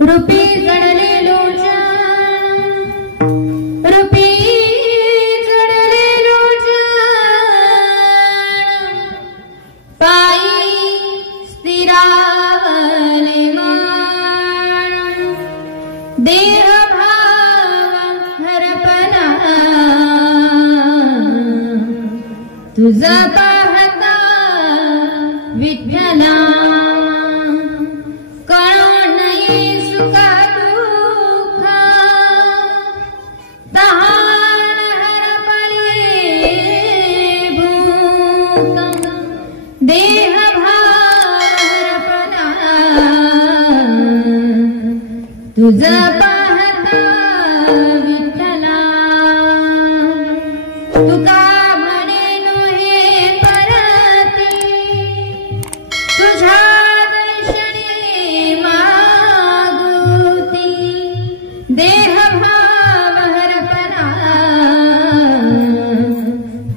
रूपी जडले लोचन रूपी जडले लोचन पायी स्थिरावले मन देह भाव हरपला तुझा पाहता विठ्ठला तुझा पाहता विठ्ठला तुका म्हणेनो हे परती तुझ्या दर्शनी मागुती देह भाव हरपला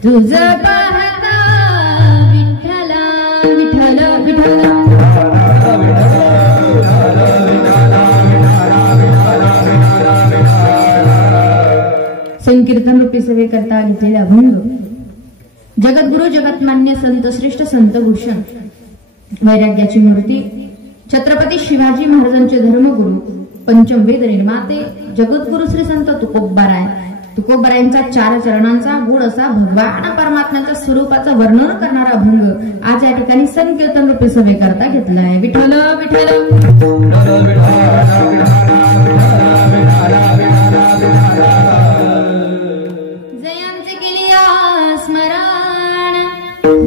तुझा पाहता विठ्ठला विठ्ठल विठ्ठल संकीर्तन रूपी सेवे करता घेतलेला अभंग जगद्गुरु जगतमान्य संत श्रेष्ठ संत भूषण वैराग्याची मूर्ती छत्रपती शिवाजी महाराजांचे धर्मगुरु पंचम वेद निर्माते जगद्गुरु श्री संत तुकोबरायांचा 4 चरणांचा गुण असा भगवान परमात्म्याच्या स्वरूपाचं वर्णन करणारा अभंग आज या ठिकाणी संकीर्तन रूपी सेवे करता घेतला आहे। विठ्ठल विठ्ठल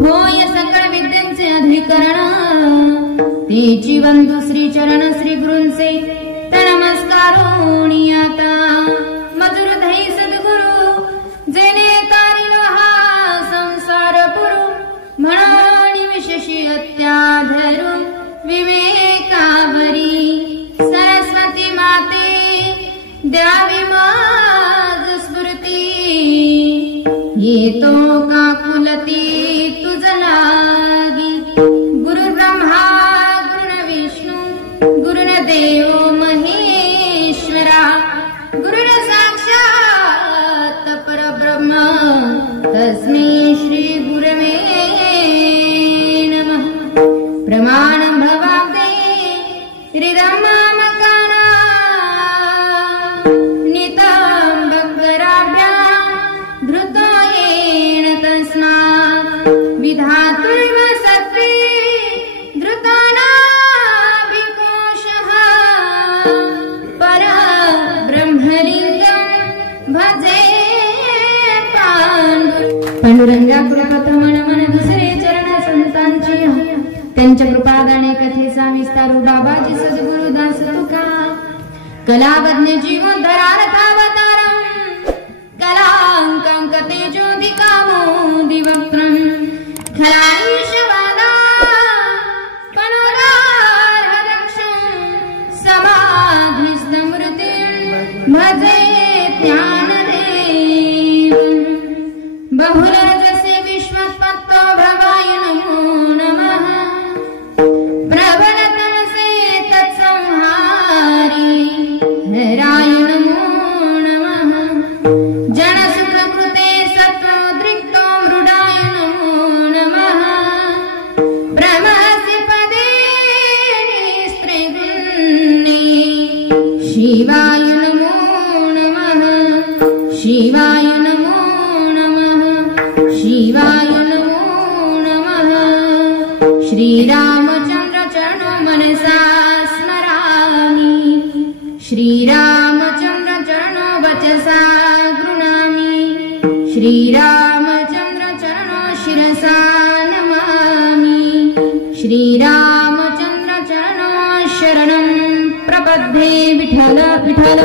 होय सकळ विद्यांचे अधिकरण तेची बंधू श्री चरण श्री गुरूंचे नमस्कारोणी आता मधुर धई सद्गुरु जेने तारिलो हा संसार पुरु म्हणून विशेषी अत्याधरू विवेकावरी सरस्वती माते द्यावी माज स्फूर्ती येतो का कुलती गुरु ब्रह्मा गुरु विष्णु गुरु देव महेश्वरा गुरु साक्षात परब्रह्म तस्मै श्री गुरवे नमः। प्रमाण भवाते श्री रामामकाना नितं भक्तराभ्यां धृतयेन तस्मात् विधातुर् पांडुरंगा कृपप्रथम मन दुसरे चरण संतांची त्यांच्या कृपादाने कथेचा विस्तारू बाबाजी सद्गुरु दास तुका कलावज्ञ जीवोद्धरार्थावतारं कलांकांक तेजोधिकामोदिवक्त्रं खलाईशवादा पणोरार्हदक्षं समाधिस्तमृतिं भजे ज्ञानदेवं बहुल जसे विश्वत्पत्तो भवाय नमो नमः प्रबल तमसे तत्संहारी हराय नमो नमः जनसुकृते सत्त्वोद्रिक्तो मृडाय नमो नमः ब्रह्मस्य पदे स्त्रीगुण्ये शिवाय नमो नमः शिवाय नमो शिवाय नमो नमः। श्री रामचंद्र चरणो मनसा स्मरामि श्री रामचंद्र चरणो वचसा गृणामि श्री रामचंद्र चरणो शिरसा नमामि श्री रामचंद्र चरणो शरणं प्रपद्ये विठ्ठल विठ्ठल।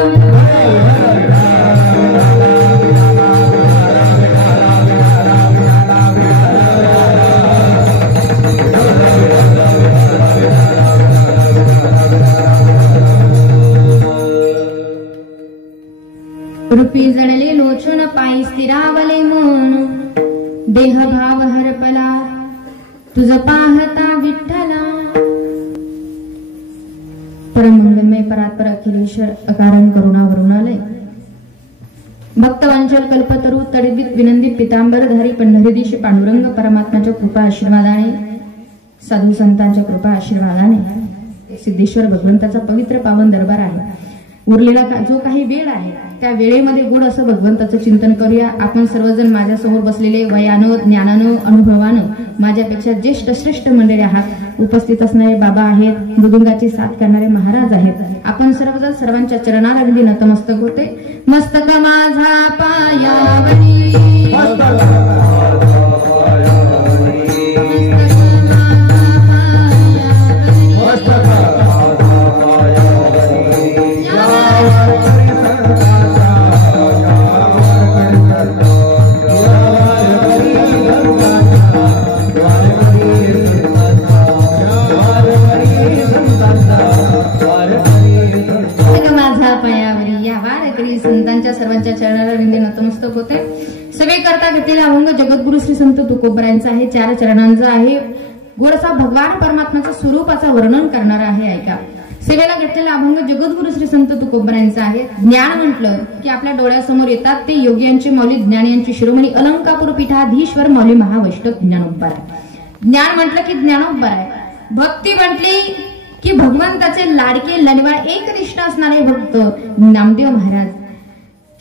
रूपी जडले लोचन पायी स्थिरावले मन देह भाव हरपला तुझ पाहता विठ्ठला परम मंगलमय परात्पर अखिलेश्वर अकारण करुणा वरुणालय भक्तवंचल कल्पतरू तडिदित विनंदित पितांबरधारी पंढरीदीश पांडुरंग परमात्म्याच्या कृपा आशीर्वादाने साधू संतांच्या कृपा आशीर्वादाने सिद्धेश्वर भगवंताचा पवित्र पावन दरबार आहे। उरलेला जो काही वेळ आहे त्या वेळेमध्ये गोड असं भगवंताचं चिंतन करूया। आपण सर्वजण माझ्या समोर बसलेले वयानं ज्ञानानं अनुभवानं माझ्यापेक्षा ज्येष्ठ श्रेष्ठ मंडळी आहात। उपस्थित असणारे बाबा आहेत, मृदुंगाची साथ करणारे महाराज आहेत। आपण सर्वजण सर्वांच्या चरणाला अगदी नतमस्तक होते। मस्तक माझा पायावरी संतांच्या सर्वांच्या चरणाला नतमस्तक होते। सगळे करता घेतलेला अभंग जगद्गुरु श्री संत तुकोबरायांचा आहे। 4 चरणांचा आहे। गोडसा भगवान परमात्म्याच्या स्वरूपाचा वर्णन करणारा आहे। ऐका, सेवेला घेतलेला अभंग जगद्गुरु श्री संत तुकोबरायांचा आहे। ज्ञान म्हटलं की आपल्या डोळ्यासमोर येतात ते योग्यांचे मौली ज्ञानियांची शिरोमणी अलंकापूर पीठाधीश्वर मौली महावैष्णव ज्ञानोबा। ज्ञान म्हटलं की ज्ञानोबा आहे। भक्ती म्हटली की भगवंताचे लाडके लनवाळ एकनिष्ठ असणारे भक्त नामदेव महाराज।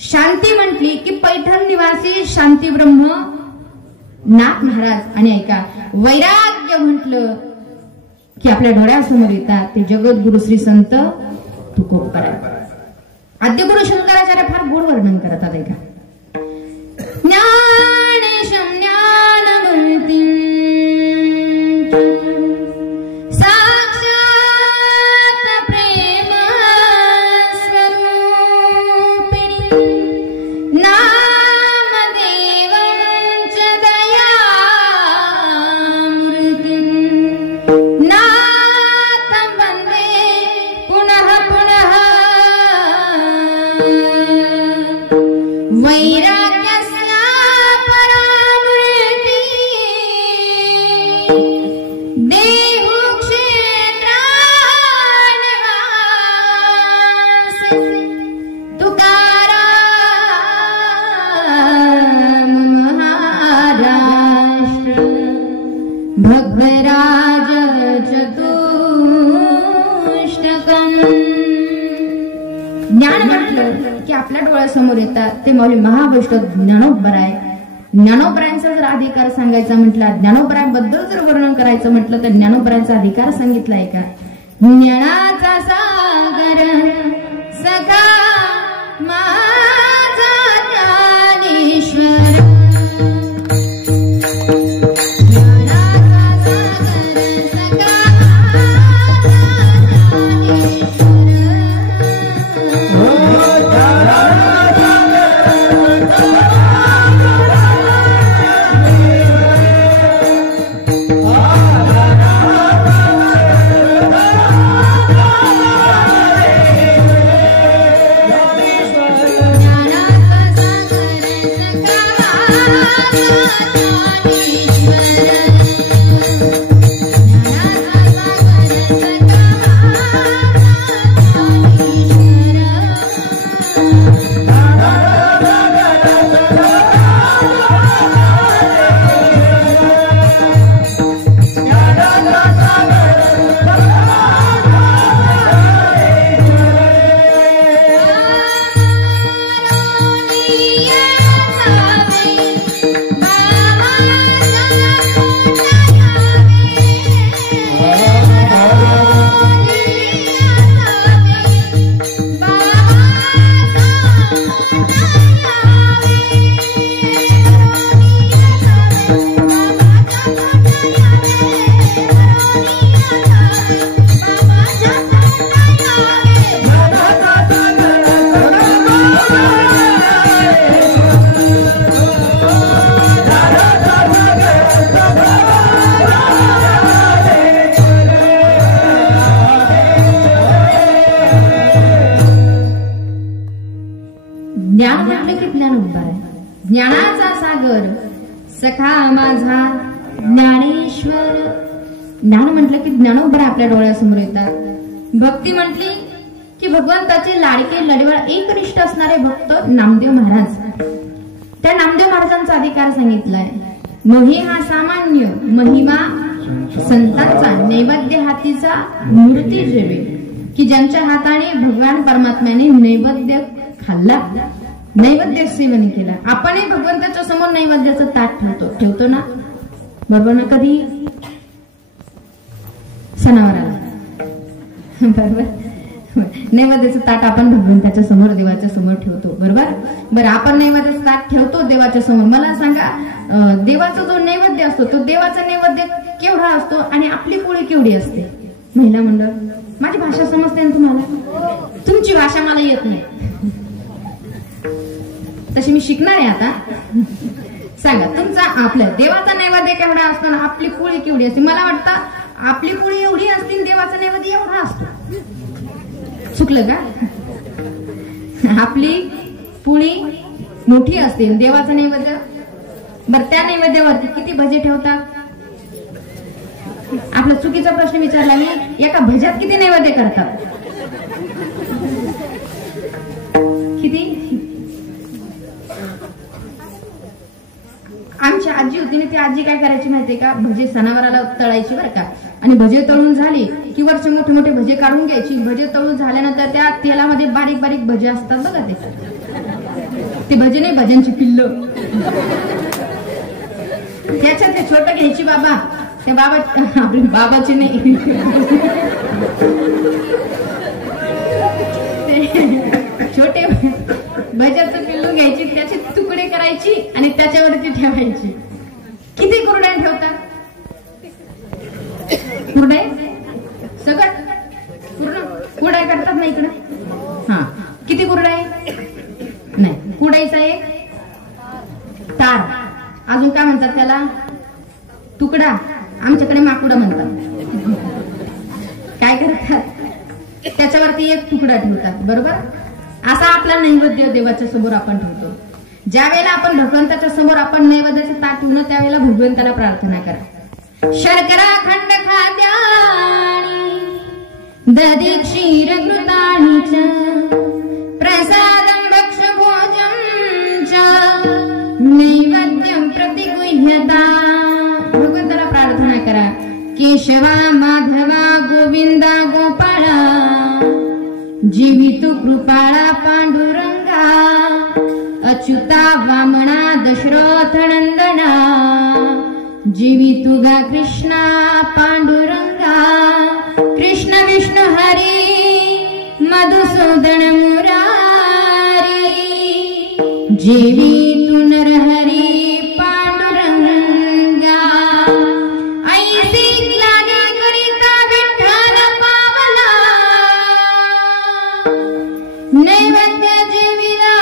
शांती म्हटली की पैठण निवासी शांती ब्रह्म नाथ महाराज। आणि ऐका, वैराग्य म्हटलं की आपल्या डोळ्यासमोर येतात ते जगद्गुरु श्री संत तुकोबराय। आद्यगुरु शंकराचार्य फार गोड वर्णन करतात। ऐका, ज्ञानेशं ज्ञानमूर्तिं समोर येतात ते मौली महावैष्णव ज्ञानोबराय। ज्ञानोबरायांचा जर अधिकार सांगायचा म्हटला, ज्ञानोबरायांबद्दल जर वर्णन करायचं म्हटलं तर ज्ञानोबरायांचा अधिकार सांगितलाय का। ज्ञानाचा सागर सखा माझा ज्ञानेश्वर ज्ञान म्हटले की ज्ञानोबा आहे। ज्ञानाचा सागर सखा माझा ज्ञानेश्वर। ज्ञान म्हटलं की ज्ञानोबा आपल्या डोळ्यासमोर येतात। भक्ती म्हटली की भगवंताचे लाडके लढवळ एकनिष्ठ असणारे भक्त नामदेव महाराज. त्या नामदेव महाराजांचा अधिकार सांगितलाय. मही हा सामान्य महिमा संतांचा नैवेद्य हातीचा मूर्ती जेवे, की ज्यांच्या हाताने भगवान परमात्म्याने नैवेद्य खाल्ला, नैवेद्य सेवन केला. आपणही भगवंताच्या समोर नैवेद्याचं ताट ठेवतो ना, बरोबर ना? कधी सणावाराला बरोबर नैवेद्याचं ताट आपण भगवंताच्या समोर देवाच्या समोर ठेवतो, बरोबर? बरं, आपण नैवेद्याचं ताट ठेवतो देवाच्या समोर. मला सांगा, देवाचा जो नैवेद्य असतो तो देवाचा नैवेद्य केवढा असतो आणि आपली पोळी केवढी असते? महिला मंडळ, माझी भाषा समजते ना तुम्हाला? तुमची भाषा मला येत नाही, तशी मी शिकणार आहे आता. सांगा तुमचा, आपल्या देवाचा नैवेद्य केवढा असतो आणि आपली पोळी केवढी असते? मला वाटतं आपली पोळी एवढी असते, देवाचा नैवेद्य एवढा असतो. चुकलं का? आपली पोळी मोठी असते, देवाचा नैवेद्य. बर, त्या नैवेद्यावरती किती भजे ठेवतात? आपला चुकीचा प्रश्न विचारला मी. एका भज्यात किती नैवेद्य करतात? किती? आमची आजी होती ना, ती आजी काय करायची माहितीये का? भजे सणावाराला तळायची बरं का, आणि भजे तळून झाली की वरचे मोठे मोठे भजे काढून घ्यायची. भजे तळून झाल्यानंतर त्या तेलामध्ये बारीक बारीक भजे असतात बघा, ते भजे नाही, भज्यांची पिल्ल, त्याच्यात ते छोट घ्यायची. बाबा, त्या बाबाची नाही, छोटे भज्याचं पिल्लू घ्यायची, त्याचे तुकडे करायची आणि त्याच्यावरती ठेवायची. किती कुरड्या ठेवतात? कुरडे सगळं पूर्ण कुरड्या करतात ना इकडे? हा, किती कुरड्या आहे? नाही, कुरडाईचा एक तार, अजून काय म्हणतात त्याला? तुकडा. आमच्याकडे माकुडा म्हणतात. काय करतात? त्याच्यावरती एक तुकडा ठेवतात, बरोबर? असा आपला नैवेद्य देवाच्या समोर आपण ठेवतो. ज्या वेळेला आपण भगवंताच्या समोर आपण नैवेद्याचं ताट ठेवणं, त्यावेळेला भगवंताला प्रार्थना करा. शर्करा खंड खाद्यानि दधी क्षीर घृतानि च प्रसादं भक्ष भोजं च नैवेद्यं प्रतिगृह्यता. भगवंताला प्रार्थना करा. केशवा माधवा गोविंदा गोपाळा जीवितु कृपाळा पांडुरंगा अच्युता वामना दशरथ नंदना जीवितु गा कृष्णा पांडुरंगा कृष्ण विष्णु हरी मधुसूदन मुरारी जीवितु नरहरी पांडुरंगा. ऐसी लागे करिता विठ्ठल पावला नैवेद्य जीविला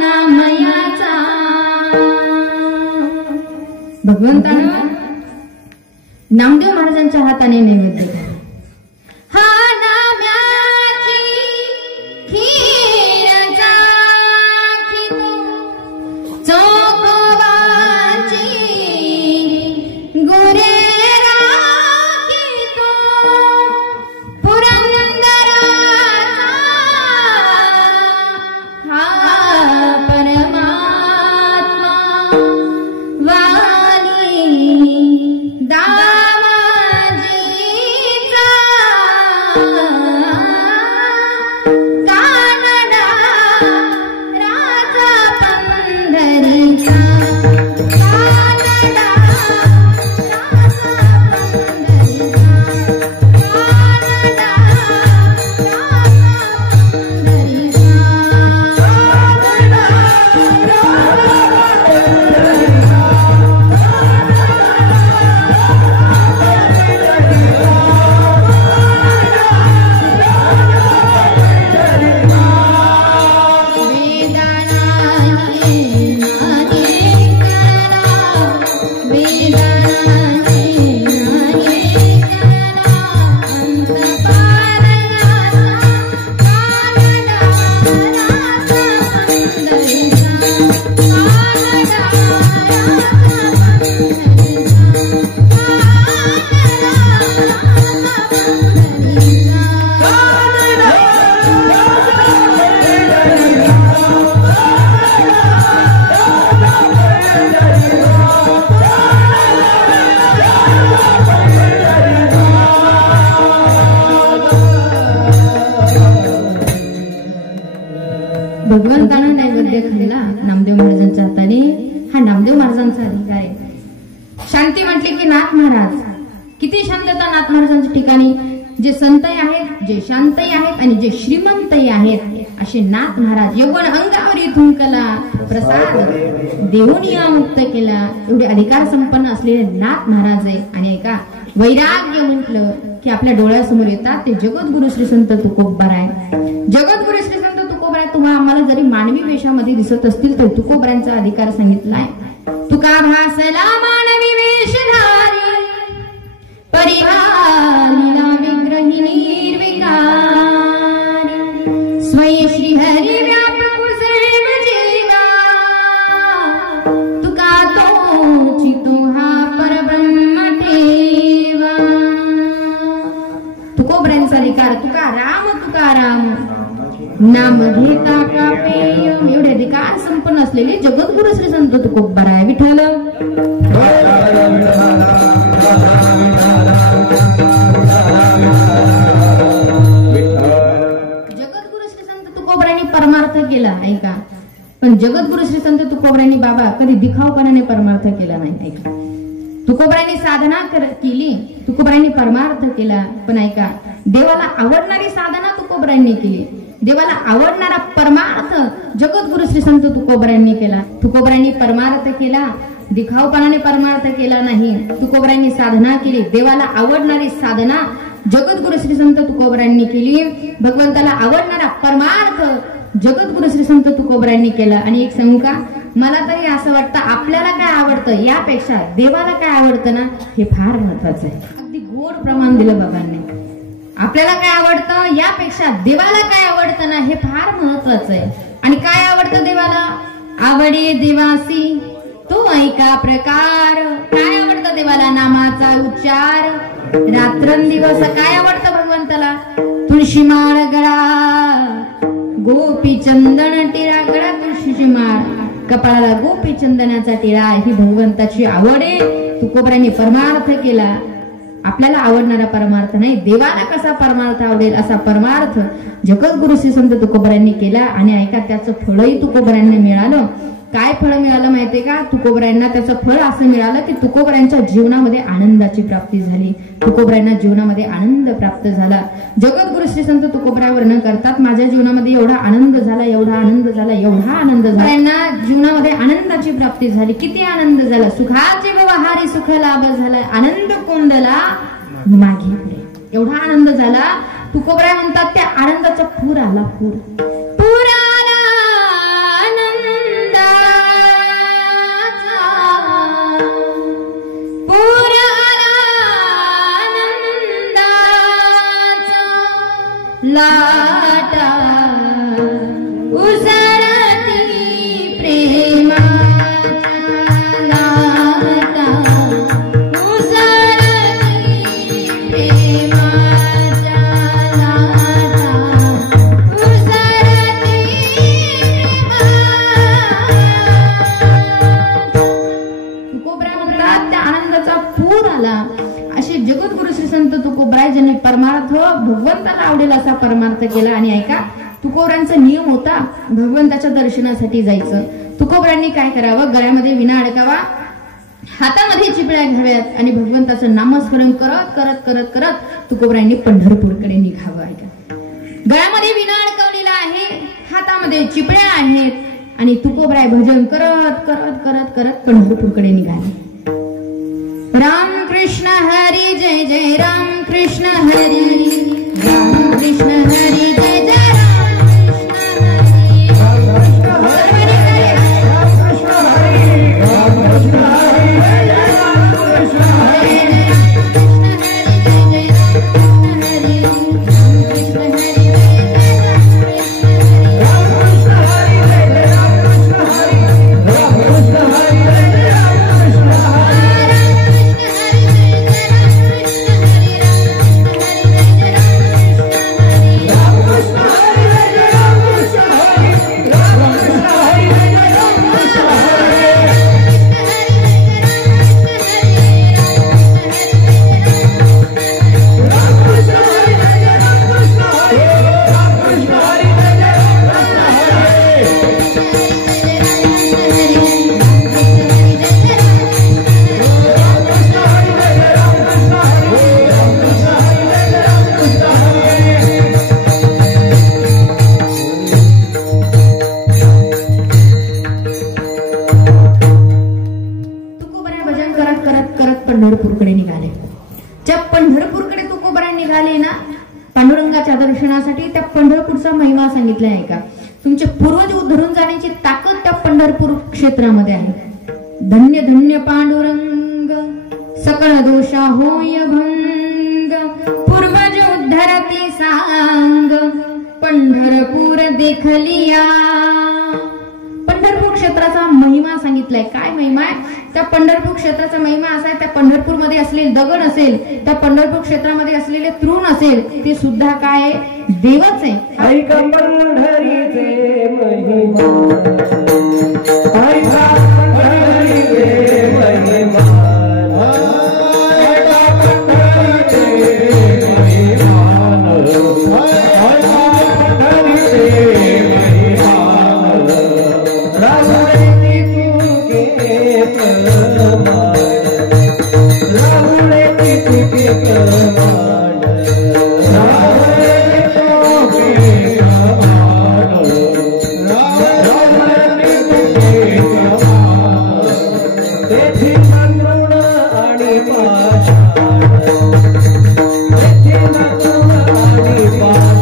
नामयाचा. भगवंतानं नामदेव महाराजांच्या हाताने नैवेद्य दिला. हा नाम्याची खीर चाखितो चोखवाची गुरे राखितो पुरंदराचा हा परमात्मा वाली दामाजी भगवंतानं नैवेद्य खाल्ला नामदेव महाराजांच्या हाताने. हा नामदेव महाराजांचा अधिकार आहे. शांती म्हटली की नाथ महाराज, किती शांतता नाथ महाराजांच्या ठिकाणी. जे संतही आहेत, जे शांतही आहेत आणि जे श्रीमंतही आहेत असे नाथ महाराज. यौवन अंगावरी थुंकला प्रसाद देऊन या मुक्त केला. एवढे अधिकार संपन्न असलेले नाथ महाराज आहे. आणि एका वैराग्य म्हटलं की आपल्या डोळ्यासमोर येतात ते जगद्गुरु श्री संत तुकोबाराय. जगद्गुरु श्री संत तुकोबाराय तुम्हाला आम्हाला जरी मानवी वेशामध्ये दिसत असतील तर तुकोबारायांचा अधिकार सांगितलाय. तुका भासला मानवी वेशधारी परिहारीला विग्रही निर्विकारी स्वयं श्री हरी व्यापक सर्व जीवा तुका तोची तो हा परब्रह्म ठेवा. तुकोबारायांचा अधिकार तुका राम नाम घेता का पेय. एवढे अधिकार संपन्न असलेले जगद्गुरु श्री संत तुकोबाराय. विठ्ठल जगद्गुरु श्री संत तुकोबारायांनी परमार्थ केला ऐका. पण जगद्गुरु श्री संत तुकोबारायांनी बाबा कधी दिखावपणाने परमार्थ केला नाही. ऐका, तुकोबारायांनी साधना केली, तुकोबारायांनी परमार्थ केला. पण ऐका, देवाला आवडणारी साधना तुकोबारायांनी केली. देवाला आवडणारा परमार्थ जगद्गुरु श्री संत तुकोबारायांनी केला. तुकोबारायांनी परमार्थ केला, दिखावपणाने परमार्थ केला नाही. तुकोबारायांनी साधना केली, देवाला आवडणारी साधना जगद्गुरु श्री संत तुकोबारायांनी केली. भगवंताला आवडणारा परमार्थ जगद्गुरु श्री संत तुकोबारायांनी केला. आणि एक सांगू का, मला तरी असं वाटतं आपल्याला काय आवडतं यापेक्षा देवाला काय आवडतं ना हे फार महत्वाचं आहे. अगदी गोड प्रमाण दिलं बाबांनी. आपल्याला काय आवडतं यापेक्षा देवाला काय आवडतं ना हे फार महत्वाचं आहे. आणि काय आवडतं देवाला? आवडे देवासी तो ऐका प्रकार. काय आवडतं देवाला? नामाचा उच्चार रात्रंदिवस. काय आवडतं भगवंताला? तुळशी माळ गळा, गोपी चंदन टिळा. गळा तुळशीची माळ, कपाळाला गोपी चंदनाचा टिळा ही भगवंताची आवड आहे. तुकोबारायांनी परमार्थ केला. आपल्याला आवडणारा परमार्थ नाही, देवाला कसा परमार्थ आवडेल असा परमार्थ जगद्गुरु श्री संत तुकोबारायांनी केला. आणि ऐका, त्याचं फळही तुकोबारायांना मिळालं. काय फळ मिळालं माहितीये का? तुकोबारायांना त्याचं फळ असं मिळालं की तुकोबारायांच्या जीवनामध्ये आनंदाची प्राप्ती झाली. तुकोबारायांना जीवनामध्ये आनंद प्राप्त झाला. जगद्गुरु श्री संत तुकोबाराय वर्णन करतात, माझ्या जीवनामध्ये एवढा आनंद झाला, एवढा आनंद झाला, एवढा आनंद झाला. यांना जीवनामध्ये आनंदाची प्राप्ती झाली. किती आनंद झाला? सुखाचे व्यवहारी सुख लाभ झाला, आनंद कोंडला मागे पुढे. एवढा आनंद झाला. तुकोबाराय म्हणतात त्या आनंदाचा पूर आला. पूर आला आनंदाचा, पूर आला आनंदाचा, लाटा उसळती प्रेमाच्या, लाटा उसळती प्रेमाच्या, लाटा उसळती तुकोबाराय म्हणतात त्या आनंदाचा पूर आला. असे जगद्गुरु श्री संत तुकोबाराय ज्यांनी परमार्थ भगवंताला आवडेल असा परमार्थ केला. आणि ऐका, तुकोबारायांचा नियम होता भगवंताच्या दर्शनासाठी जायचं. तुकोबारायांनी काय करावं? गळ्यामध्ये विणा अडकावा, हातामध्ये चिपळ्या घ्याव्यात आणि भगवंताचं नामस्मरण करत करत करत करत तुकोबारायांनी पंढरपूरकडे निघावं. ऐका, गळ्यामध्ये विणा अडकवलेला आहे, हातामध्ये चिपळ्या आहेत आणि तुकोबाराय भजन करत करत करत करत पंढरपूरकडे निघाले. राम कृष्ण हरी जय जय राम कृष्ण हरी, राम कृष्ण हरी जय जय पांडुरंगाच्या दर्शनासाठी त्या पंढरपूरचा महिमा सांगितला आहे का? तुमचे पूर्वज उद्धरून जाण्याची ताकद त्या पंढरपूर क्षेत्रामध्ये आहे. धन्य धन्य पांडुरंग सकळ दोषा होय भंग पूर्वज उद्धरती सांग पंढरपूर देखलिया. पंढरपूर क्षेत्राचा महिमा सांगितलाय. काय महिमा आहे त्या पंढरपूर क्षेत्राचा? महिमा असा आहे, त्या पंढरपूर मध्ये असलेले दगड असेल, त्या पंढरपूर क्षेत्रामध्ये असलेले तृण असेल, ते सुद्धा काय देवच आहे. ऐका पंढरीचे महिमा, ऐका पंढरीचे महिमा, ऐका पंढरीचे महिमा, ऐका पंढरीचे महिमा. राहुले तुके प्रमाण, राहुले तुके प्रमाण, राहुले तुके प्रमाण, राहुले तुके प्रमाण. तेथे तृण आणि पाषाण,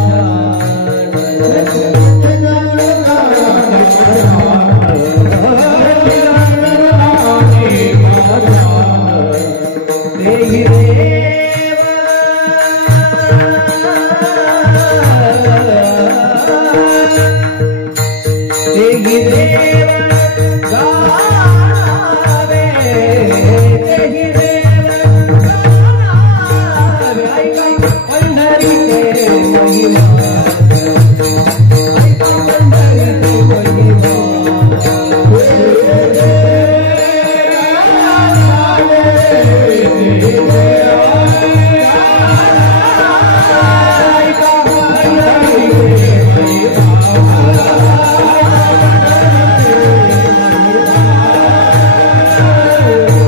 तेथे तृण आणि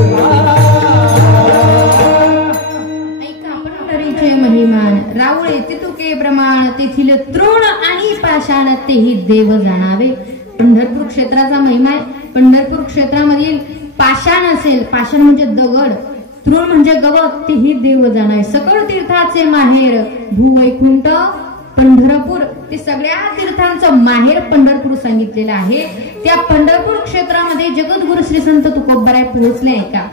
पाषाण, तेथील तृण आणि पाषाण तेही देव जाणावे. पंढरपूर क्षेत्राचा महिमा आहे. पंढरपूर क्षेत्रामधील पाषाण असेल, पाषाण म्हणजे दगड, तृण म्हणजे गवत, तेही देव जाणावे. सकळ तीर्थाचे माहेर भूवैकुंठ पंढरपूर, ते सगळ्या तीर्थांचं माहेर पंढरपूर सांगितलेलं आहे. त्या पंढरपूर क्षेत्रामध्ये जगद्गुरु श्री संत तुकोबराय पोहोचले आहे का?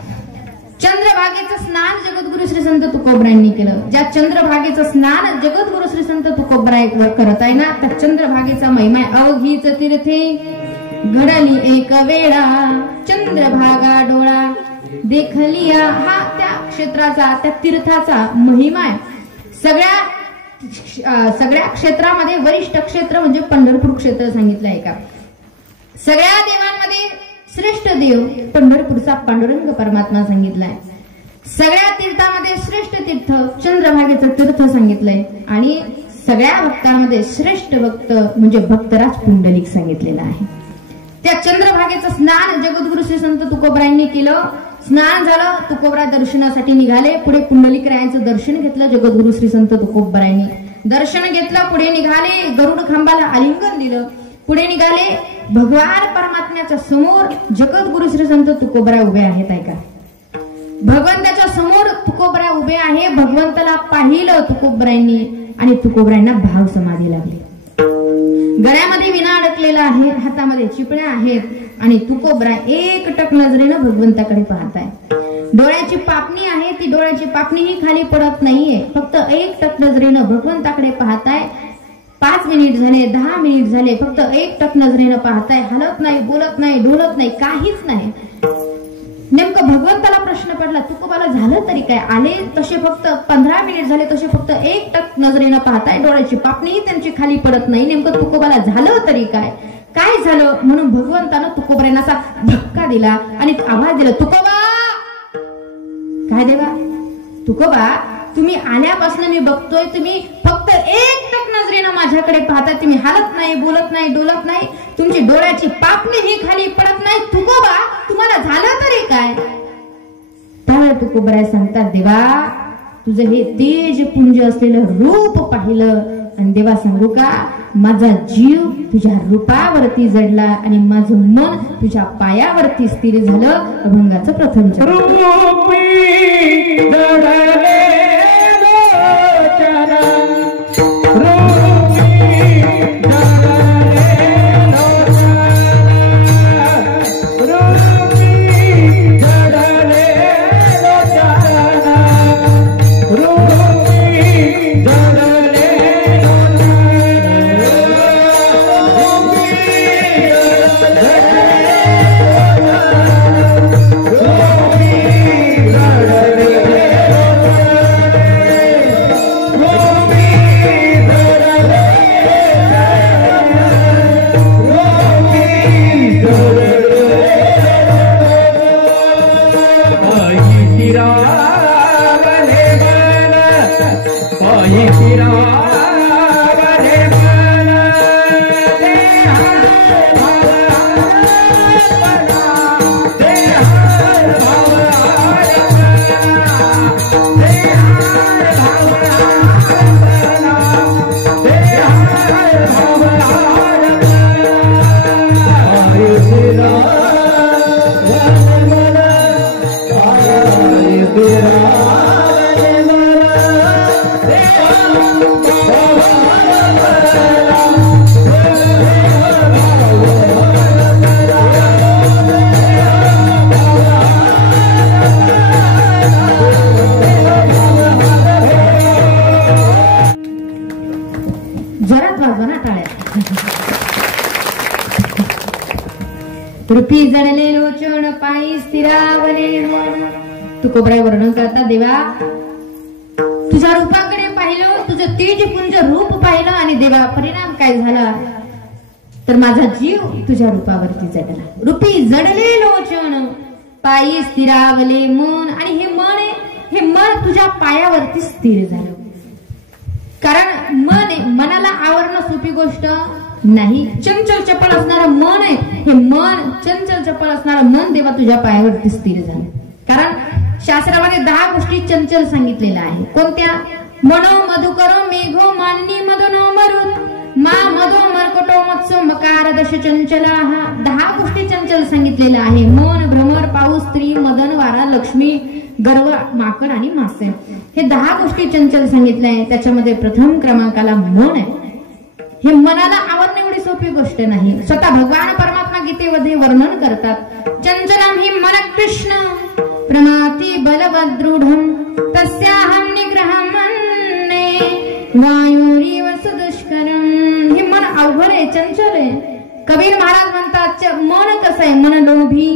चंद्रभागेचं स्नान जगद्गुरु श्री संत तुकोबरायांनी केलं. ज्या चंद्रभागेचं स्नान जगद्गुरु श्री संत तुकोबराय करत आहे ना, त्या चंद्रभागेचा महिमा अवघीच तीर्थे घडली एक वेळा चंद्रभागा डोळा देखलिया. हा त्या क्षेत्राचा, त्या तीर्थाचा महिमा आहे. सगळ्या क्षेत्रामध्ये वरिष्ठ क्षेत्र म्हणजे पंढरपूर क्षेत्र सांगितलं आहे का? सगळ्या देवांमध्ये श्रेष्ठ देव पंढरपूरचा पांडुरंग परमात्मा सांगितलाय. सगळ्या तीर्थामध्ये श्रेष्ठ तीर्थ चंद्रभागेचं तीर्थ सांगितलंय. आणि सगळ्या भक्तांमध्ये श्रेष्ठ भक्त म्हणजे भक्तराज पुंडलिक सांगितलेलं आहे. त्या चंद्रभागेचं स्नान जगद्गुरु श्री संत तुकोबरायांनी केलं. स्नान झालं, तुकोबरा दर्शनासाठी निघाले. पुढे पुंडलिकरायांचं दर्शन घेतलं जगद्गुरु श्री संत तुकोबरायांनी. दर्शन घेतलं, पुढे निघाले, गरुड खांबाला आलिंगन दिलं. पुढे निघाले, भगवान परमात्म्याच्या समोर जगद्गुरु श्री संत तुकोबराय उभे आहेत. ऐका, भगवंताच्या समोर तुकोबराय उभे आहे. भगवंताला पाहिलं तुकोबरायांनी आणि तुकोबरायांना भाव समाधी लागली. गळ्यामध्ये विणा अडकलेला आहे, हातामध्ये चिपण्या आहेत आणि तुकोबराय एकटक नजरेनं भगवंताकडे पाहताय. डोळ्याची पापणी आहे, ती डोळ्याची पापणी ही खाली पडत नाहीये, फक्त एकटक नजरेनं भगवंताकडे पाहताय. 5 मिनिट झाले, 10 मिनिट झाले, फक्त एकटक नजरेनं पाहताय. हलत नाही, बोलत नाही, डोलत नाही, काहीच नाही. नेमकं भगवंताला प्रश्न पडला, तुकोबाला झालं तरी काय? आले तसे फक्त 15 मिनिट झाले, तसे फक्त एकटक नजरेनं पाहताय. डोळ्याची पापणीही त्यांची खाली पडत नाही. नेमकं तुकोबाला झालं तरी काय? काय झालं? म्हणून भगवंतानं तुकोबरायांना असा धक्का दिला आणि आवाज दिला, तुकोबा. काय देवा? तुकोबा, तुम्ही आल्यापासून मी बघतोय, तुम्ही फक्त एकटक नजरेनं माझ्याकडे पाहता. तुम्ही हलत नाही, बोलत नाही, डोलत नाही, तुमची डोळ्याची पापणी ही खाली पडत नाही. तुकोबा, तुम्हाला झालं तरी काय? त्यावेळी तुकोबराय सांगतात, देवा, तुझं हे तेज पुंज असलेलं रूप पाहिलं आणि देवा सांगू का, माझा जीव तुझ्या रूपावरती जडला आणि माझं मन तुझ्या पायावरती स्थिर झालं. अभंगाचं प्रथम रूपी जडले लोचन पायी स्थिरावले मन. तुकोबराय वर्णन करता देवा तुझ्या रूपाकडे पाहिलं, तुझं तेजपुंज रूप पाहिलं आणि देवा परिणाम काय झाला तर माझा जीव तुझ्या रूपावरती जडला. रूपी जडले लोचन पायी स्थिरावले मन. आणि हे मन तुझ्या पायावरती स्थिर झालं. कारण मनाला आवरणं सोपी गोष्ट नाही. चंचल चपल असणारं मन आहे, हे मन चंचल चपल असणारं मन देवा तुझ्या पायावरती स्थिर झालं. कारण शास्त्रामध्ये 10 गोष्टी चंचल सांगितलेल्या आहे. कोणत्या? मनो मधुकर मेघो मान्नी मदनो मरुत मा मधो मरकटो मत्सो मकार दश चंचला. 10 गोष्टी चंचल सांगितलेल्या आहे. मन, भ्रमर, पाऊस, स्त्री, मदन, वारा, लक्ष्मी, गर्व, माकड आणि मासे. हे 10 गोष्टी चंचल सांगितल्या आहे. त्याच्यामध्ये प्रथम क्रमांकाला मन आहे. हे मनाला आवडणे एवढी सोपी गोष्ट नाही. स्वतः भगवान परमात्मा गीतेमध्ये वर्णन करतात. चंचलम हि मन कृष्ण प्रमाती बलवदृढम तस्याहम निग्रहम मन्ये वायुरीव सुदुष्करम. हे मन अवघड आहे, चंचल आहे. कबीर महाराज म्हणतात मन कसं आहे? मन लोभी,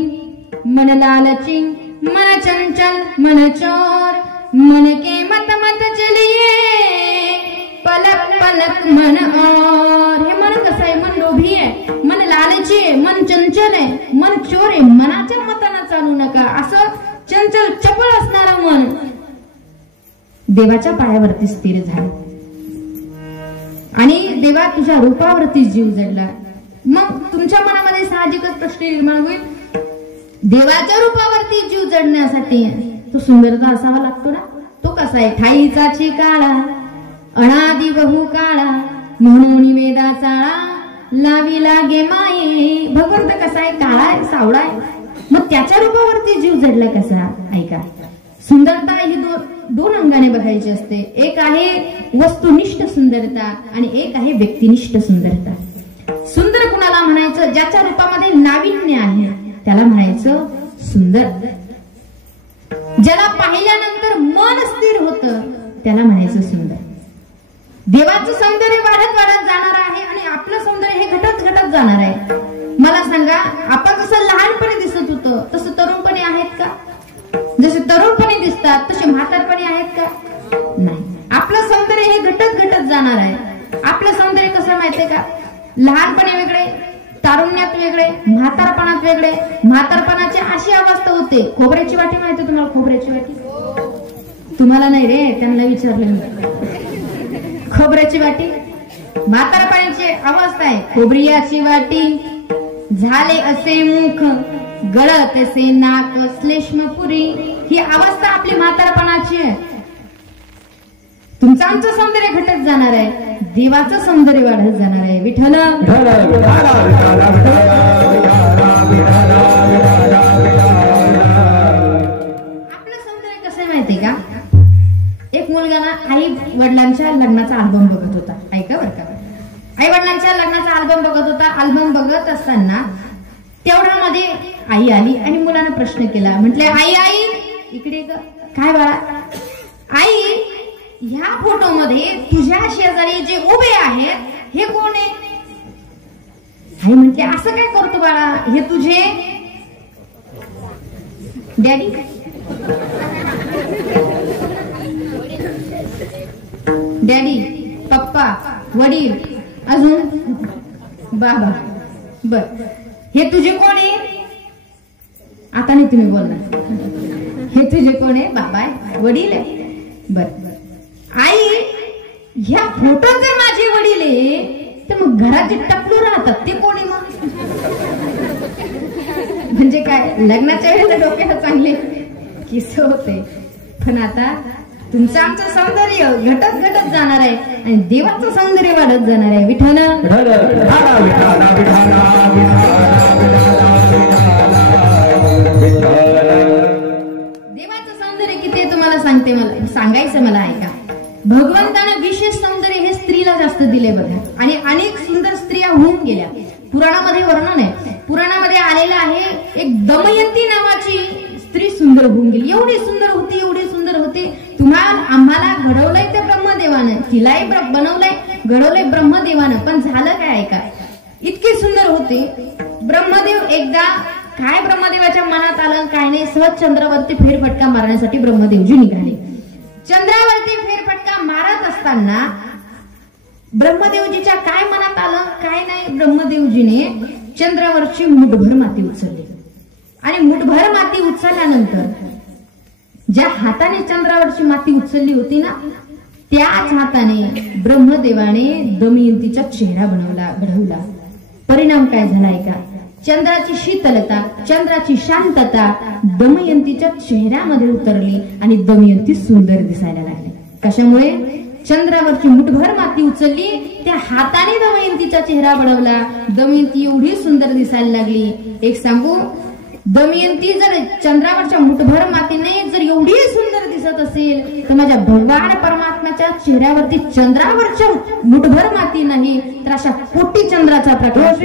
मन लालची, मन चंचल, मन चोर, मन के मत मत चलिए पलक पलक मन और. हे मन कसं आहे? मन लोभी आहे, मन लालची आहे, मन चंचल आहे, मन चोर आहे. मनाच्या मतानं चालू नका. असं चंचल चपळ असणारं मन देवाच्या पायावरती स्थिर झालं आणि देवा तुझ्या रूपावरती जीव जडला. मग तुमच्या मनामध्ये साहजिकच प्रश्न निर्माण होईल, देवाच्या रूपावरती जीव जडण्यासाठी तो सुंदरता असावा लागतो ना. तो कसा आहे? ठाईचा चिकाळा अनादि बहु काळा म्हणून वेदा चाळा लावी लागे माये. भगवंत कसा आहे? काळा आहे, सावळा आहे. मग त्याच्या रूपावरती जीव जडला कसा? ऐका, सुंदरता ही दोन अंगाने बघायची असते. एक आहे वस्तुनिष्ठ सुंदरता आणि एक आहे व्यक्तिनिष्ठ सुंदरता. सुंदर कुणाला म्हणायचं? ज्याच्या रूपामध्ये नाविन्य आहे त्याला म्हणायचं सुंदर. ज्याला पाहिल्यानंतर मन स्थिर होतं त्याला म्हणायचं सुंदर. देवाचं सौंदर्य वाढत वाढत जाणार आहे आणि आपलं सौंदर्य हे घटत घटत जाणार आहे. मला सांगा, आपण जसं लहानपणी दिसत होतं तसं तरुणपणी आहेत का? जसे तरुणपणी दिसतात तसे म्हातारपणी आहेत का? नाही. आपलं सौंदर्य हे घटत घटत जाणार आहे. आपलं सौंदर्य कसं माहितीये का? लहानपणी वेगळे, तारुण्यात वेगळे, म्हातारपणात वेगळे. म्हातारपणाची अशी अवस्था होते. खोबऱ्याची वाटी माहिती तुम्हाला? खोबऱ्याची वाटी तुम्हाला नाही रे, त्यांना विचारलं मी. खोबऱ्याची वाटी म्हातारपणाची अवस्था आहे. खोबऱ्याची वाटी झाले असे मुख, गळत असे नाक, श्लेष्मपुरी. ही अवस्था आपली म्हातारपणाची आहे. तुमचं आमचं सौंदर्य घटत जाणार आहे, देवाचं सौंदर्य वाढत जाणार आहे. विठ्ठल आपलं सौंदर्य कसं माहितीये का? एक मुलगा ना आई वडिलांच्या लग्नाचा अल्बम बघत होता. ऐका बरं का, आई वडिलांच्या लग्नाचा अल्बम बघत होता. अल्बम बघत असताना तेवढ्यामध्ये आई आली आणि मुलानं प्रश्न केला. म्हटले, आई आई इकडे काय बाळा? आई, ह्या फोटोमध्ये तुझ्या शेजारी जे उभे आहेत हे कोण आहे? आई म्हटले, असं काय करतो बाळा? हे तुझे डॅडी. डॅडी, पप्पा, वडील, अजून बाबा. बर, हे तुझे कोण आहे? आता नाही तुम्ही बोलणार. हे तुझे कोण आहे? बाबा आहे, वडील आहे. बर, आई ह्या फोटो जर माझे वडील आहे तर मग घरात जे टपलू राहतात ते कोणी मग? म्हणजे काय लग्नाच्या वेळेला डोक्याला चांगले किस होते, पण आता तुमचं आमचं सौंदर्य घटत घटत जाणार आहे आणि देवाचं सौंदर्य वाढत जाणार आहे. विठ्ठल देवाचं सौंदर्य किती तुम्हाला सांगते, मला सांगायचं मला ऐका. भगवंतानं विशेष सौंदर्य हे स्त्रीला जास्त दिले बघा, आणि अनेक सुंदर स्त्रिया होऊन गेल्या. पुराणामध्ये वर्णन आहे, पुराणामध्ये आलेलं आहे एक दमयंती नावाची स्त्री सुंदर होऊन गेली. एवढी सुंदर होती, एवढी सुंदर होती. आम्हाला घडवलंय ते ब्रह्मदेवानं, तिलाही बनवलंय घडवलंय ब्रह्मदेवानं, पण झालं काय ऐका, इतकी सुंदर होती. ब्रह्मदेव एकदा काय ब्रह्मदेवाच्या मनात आलं काय नाही, सहज चंद्रावरती फेरफटका मारण्यासाठी ब्रह्मदेवजी निघाले. चंद्रावरती फेरफटका मारत असताना ब्रह्मदेवजीच्या काय मनात आलं काय नाही, ब्रह्मदेवजीने चंद्रावरची मुठभर माती उचलली आणि मुठभर माती उचलल्यानंतर ज्या हाताने चंद्रावरची माती उचलली होती ना, त्याच हाताने ब्रह्मदेवाने दमयंतीचा चेहरा घडवला. परिणाम काय झालाय का, चंद्राची शीतलता, चंद्राची शांतता दमयंतीच्या चेहऱ्यामध्ये उतरली आणि दमयंती सुंदर दिसायला लागली. कशामुळे? चंद्रावरची मुठभर माती उचलली, त्या हाताने दमयंतीचा चेहरा बनवला, दमयंती एवढी सुंदर दिसायला लागली. एक सांगू, दमयंती जर चंद्रावरच्या मुठभर मातीने जर एवढी सुंदर दिसत असेल तर माझ्या भगवान परमात्म्याच्या चेहऱ्यावरती चंद्रावरच्या मुठभर माती नाही तर अशा कोटी चंद्राचा प्रकाश.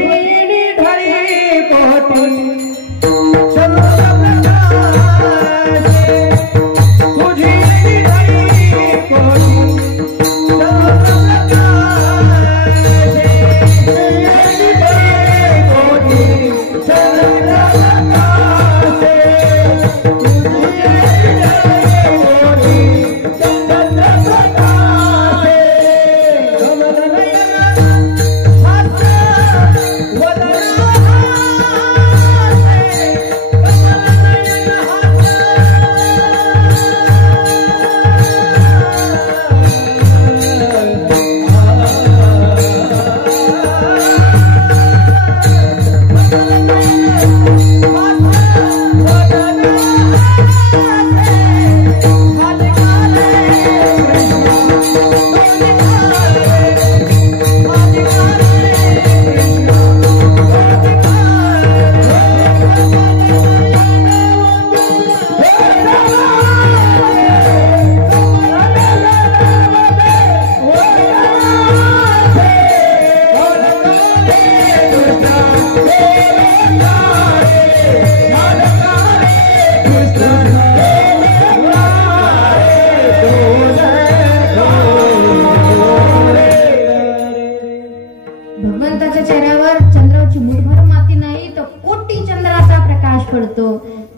भगवंताच्या चेहऱ्यावर चंद्राची मुठभर माती नाही तर कोटी चंद्राचा प्रकाश पडतो.